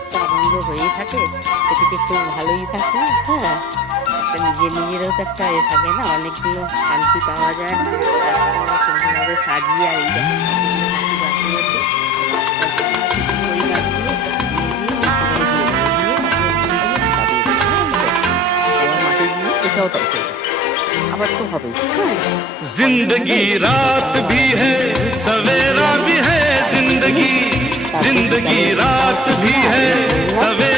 একটা আনন্দ হয়েই থাকে, এদিকে খুব ভালোই থাকে। হ্যাঁ, একটা নিজেরও তো একটা থাকে না, অনেকগুলো শান্তি পাওয়া যায়। তারপরে সুন্দরভাবে সাজিয়ে আর এই দেখেন কতগুলো হাতি বাঁধি আছে। ওই গাছগুলো এটাও তাই করবে, আবার তো হবেই। হ্যাঁ, जिंदगी रात भी है सवेरा भी है, जिंदगी जिंदगी रात भी है सवेरा